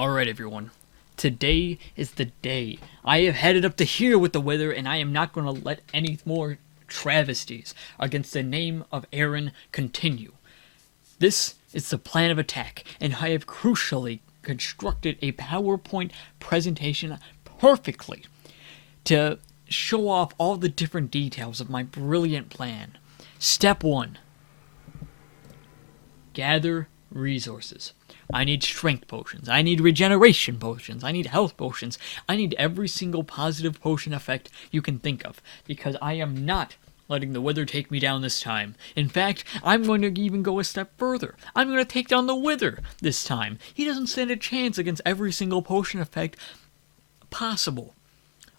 Alright, everyone. Today is the day. I have headed up to here with the Wither, and I am not going to let any more travesties against the name of Aaron continue. This is the plan of attack, and I have crucially constructed a PowerPoint presentation perfectly to show off all the different details of my brilliant plan. Step 1. Gather resources. I need strength potions. I need regeneration potions. I need health potions. I need every single positive potion effect you can think of, because I am not letting the Wither take me down this time. In fact, I'm going to even go a step further. I'm going to take down the Wither this time. He doesn't stand a chance against every single potion effect possible.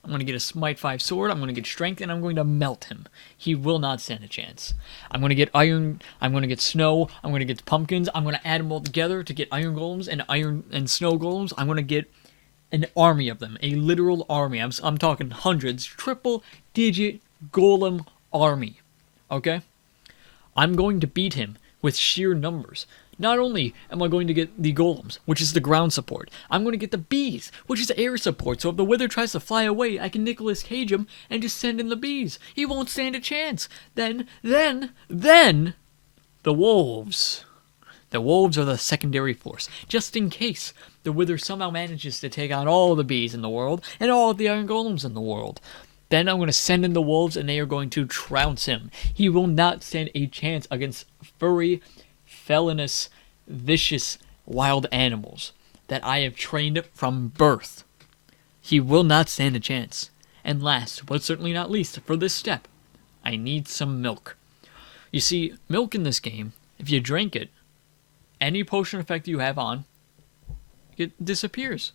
I'm going to get a Smite 5 sword, I'm going to get strength, and I'm going to melt him. He will not stand a chance. I'm going to get iron, I'm going to get snow, I'm going to get pumpkins, I'm going to add them all together to get iron golems and iron and snow golems. I'm going to get an army of them, a literal army. I'm talking hundreds, triple-digit golem army, okay? I'm going to beat him with sheer numbers. Not only am I going to get the golems, which is the ground support, I'm going to get the bees, which is air support, so if the Wither tries to fly away, I can Nicolas Cage him and just send in the bees. He won't stand a chance. Then, the wolves. The wolves are the secondary force, just in case the Wither somehow manages to take on all the bees in the world and all of the iron golems in the world. Then I'm going to send in the wolves, and they are going to trounce him. He will not stand a chance against furry, felonious, vicious, wild animals that I have trained from birth. He will not stand a chance. And last, but certainly not least, for this step, I need some milk. You see, milk in this game, if you drink it, any potion effect you have on, it disappears.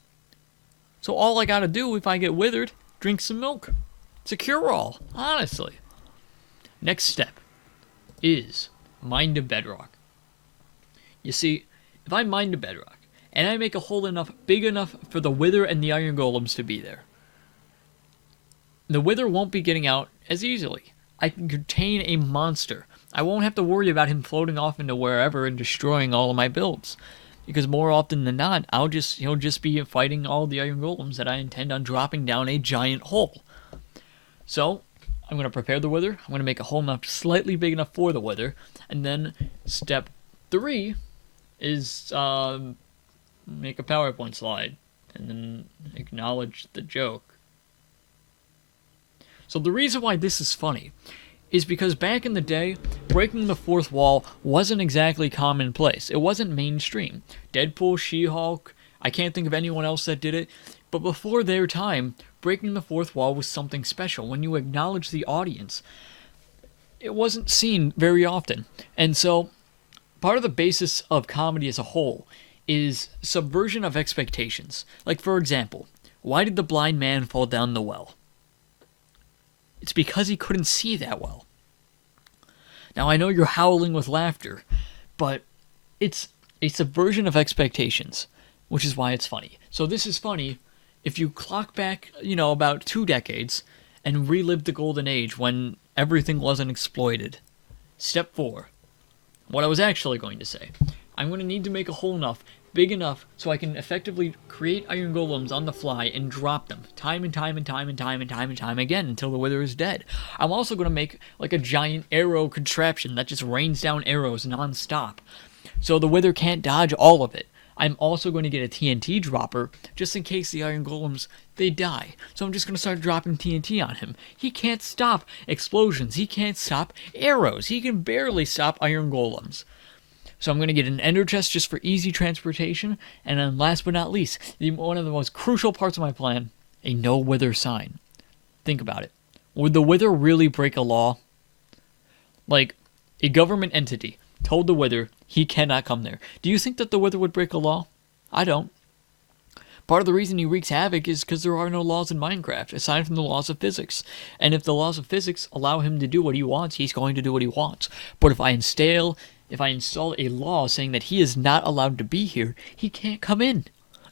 So all I gotta do if I get withered, drink some milk. It's a cure-all, honestly. Next step is mine to bedrock. You see, if I mine to bedrock, and I make a hole big enough for the Wither and the iron golems to be there, the Wither won't be getting out as easily. I can contain a monster. I won't have to worry about him floating off into wherever and destroying all of my builds, because more often than not, he'll just be fighting all the iron golems that I intend on dropping down a giant hole. So, I'm going to prepare the Wither. I'm going to make a hole slightly big enough for the Wither, and then step 3 is make a PowerPoint slide and then acknowledge the joke. So the reason why this is funny is because back in the day, breaking the fourth wall wasn't exactly commonplace. It wasn't mainstream. Deadpool, She-Hulk, I can't think of anyone else that did it, but before their time, breaking the fourth wall was something special. When you acknowledge the audience, it wasn't seen very often. And so part of the basis of comedy as a whole is subversion of expectations. Like, for example, why did the blind man fall down the well? It's because he couldn't see that well. Now, I know you're howling with laughter, but it's a subversion of expectations, which is why it's funny. So this is funny if you clock back, about 2 decades and relive the golden age when everything wasn't exploited. Step 4. What I was actually going to say. I'm going to need to make a hole big enough, so I can effectively create iron golems on the fly and drop them time and time again until the Wither is dead. I'm also going to make like a giant arrow contraption that just rains down arrows non-stop, so the Wither can't dodge all of it. I'm also going to get a TNT dropper, just in case the iron golems, they die. So I'm just going to start dropping TNT on him. He can't stop explosions. He can't stop arrows. He can barely stop iron golems. So I'm going to get an ender chest just for easy transportation. And then last but not least, one of the most crucial parts of my plan, a no Wither sign. Think about it. Would the Wither really break a law? Like, a government entity told the Wither he cannot come there. Do you think that the Wither would break a law? I don't. Part of the reason he wreaks havoc is because there are no laws in Minecraft, aside from the laws of physics. And if the laws of physics allow him to do what he wants, he's going to do what he wants. But if I install a law saying that he is not allowed to be here, he can't come in.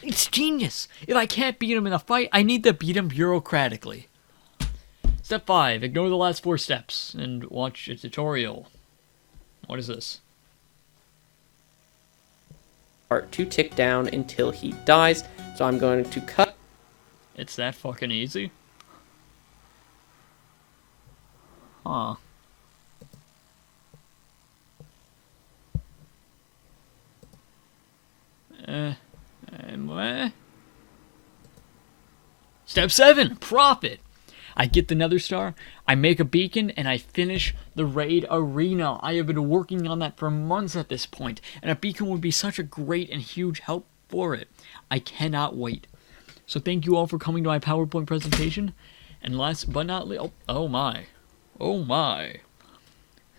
It's genius. If I can't beat him in a fight, I need to beat him bureaucratically. Step 5. Ignore the last 4 steps and watch a tutorial. What is this? Start to tick down until he dies. So I'm going to cut. It's that fucking easy? Huh. What? Step 7, profit. I get the Nether Star, I make a beacon, and I finish the raid arena. I have been working on that for months at this point, and a beacon would be such a great and huge help for it. I cannot wait. So thank you all for coming to my PowerPoint presentation. And last but not least, oh my.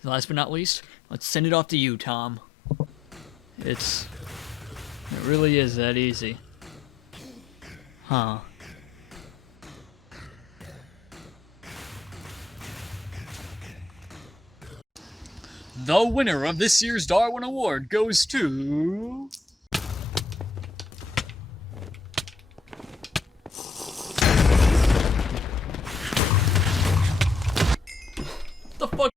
Last but not least, let's send it off to you, Tom. It really is that easy. Huh. The winner of this year's Darwin Award goes to... the fuck?